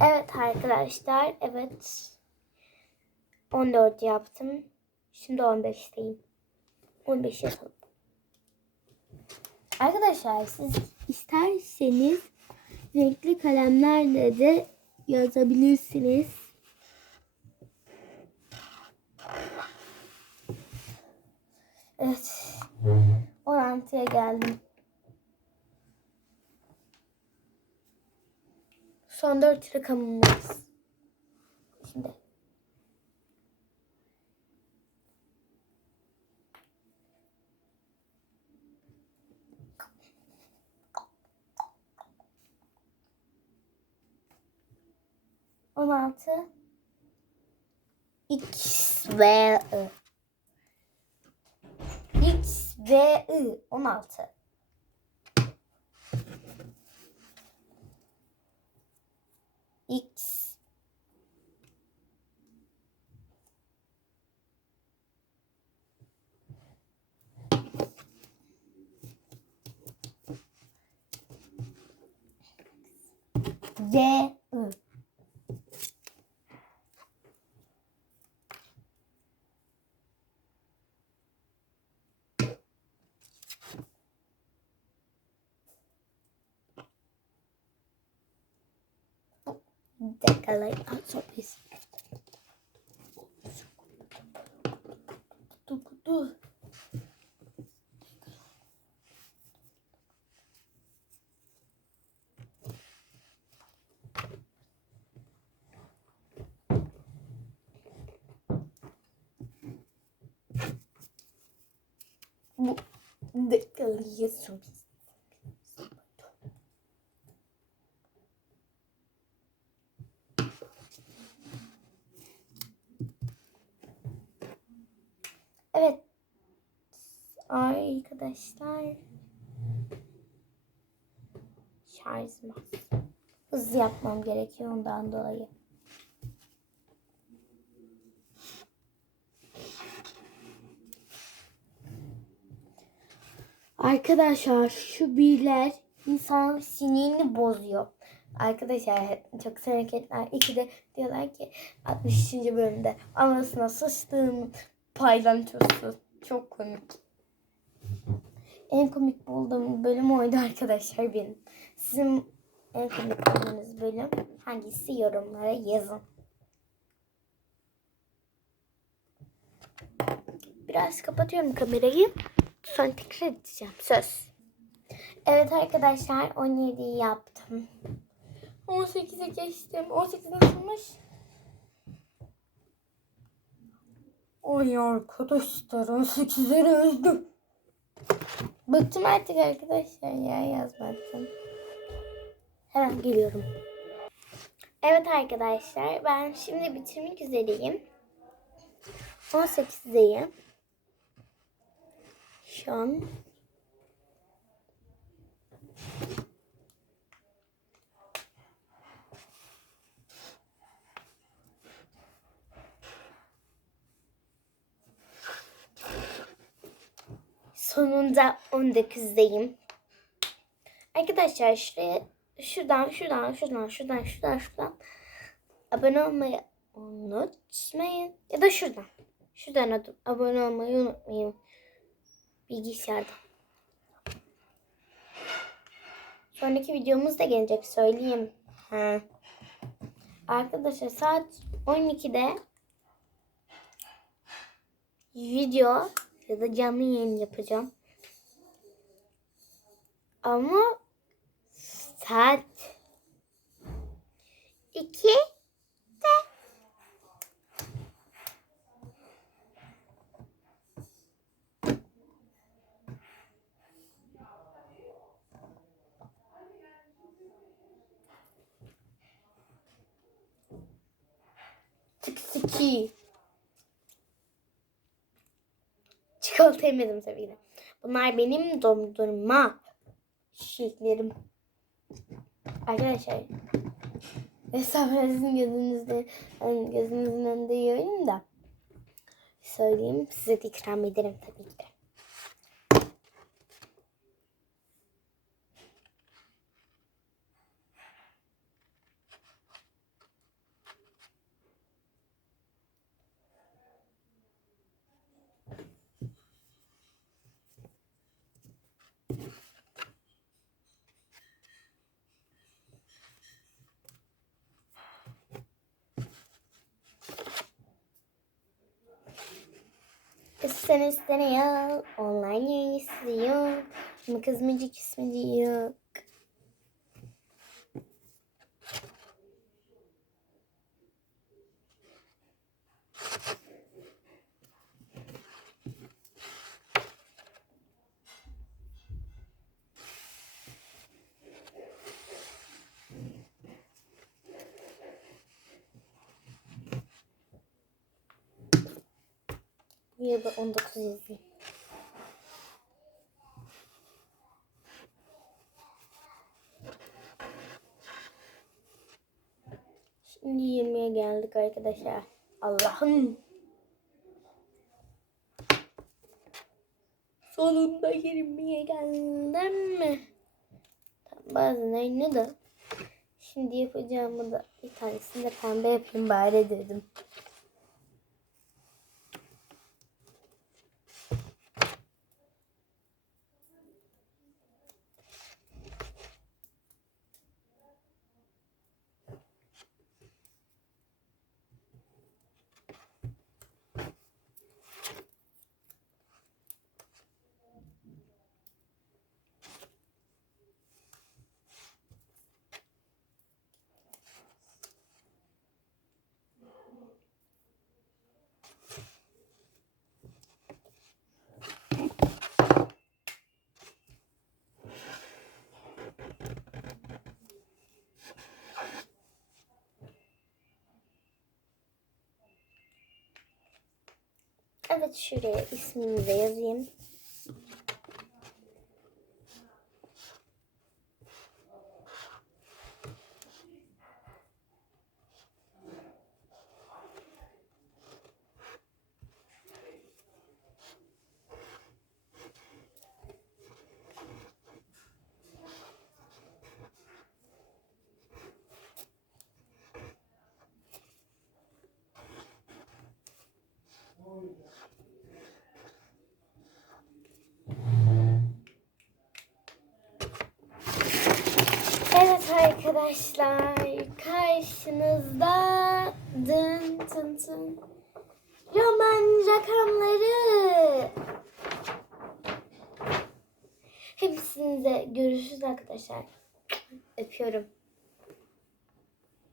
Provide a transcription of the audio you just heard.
Evet arkadaşlar. Evet. 14 yaptım. Şimdi 15'teyim. 15 yapalım. Arkadaşlar siz isterseniz renkli kalemlerle de yazabilirsiniz. Evet. 16'ya geldim. Son 4 rakamımız. Şimdi. On altı. X ve I. X ve I. On altı. X take a light out so please. Bu de Evet. Arkadaşlar. Şarjım az. Hızlı yapmam gerekiyor ondan dolayı. Arkadaşlar şu birler insan sinirini bozuyor. Arkadaşlar çok hareketler. İki de diyorlar ki 63. bölümde anasına sıçtığım paylançosu. Çok komik. En komik bulduğum bölüm oydu arkadaşlar benim. Sizin en komik bulduğunuz bölüm hangisi yorumlara yazın. Biraz kapatıyorum kamerayı. Sonra tekrar edeceğim. Söz. Evet arkadaşlar 17'yi yaptım. 18'e geçtim. 18 nasılmış? Ay arkadaşlar 18'leri öldüm. Bıktım artık arkadaşlar ya yazmaktan. Hemen geliyorum. Evet arkadaşlar ben şimdi bitirmek üzereyim. 18'deyim. Şu an sonunda 19'deyim. Arkadaşlar şuraya şuradan şuradan şuradan şuradan şuradan şuradan abone olmayı unutmayın. Ya da şuradan. Şuradan ad- abone olmayı unutmayın. Bilgisayardan. Sonraki videomuz da gelecek söyleyeyim. Ha. Arkadaşlar saat 12'de video ya da canlı yayın yapacağım. Ama saat 2 de Yemedim tabii ki. Bunlar benim dondurma şişlerim. Arkadaşlar sizin gözünüzde yani gözünüzün önünde yiyorum da söyleyeyim size de ikram ederim tabii ki. Sen istene ya. Online yayıncısı yok. Mı kız mıcık ismi yok. Ya da 19 yazayım. Şimdi 20'ye geldik arkadaşlar. Allah'ım. Sonunda 20'ye geldim mi? Aynı da. Şimdi yapacağımı da bir tanesini de pembe yapayım bari dedim. Evet şuraya ismimi de yazayım. Evet arkadaşlar karşınızda dın tın tın roman rakamları. Hepsinize görüşürüz arkadaşlar. Öpüyorum.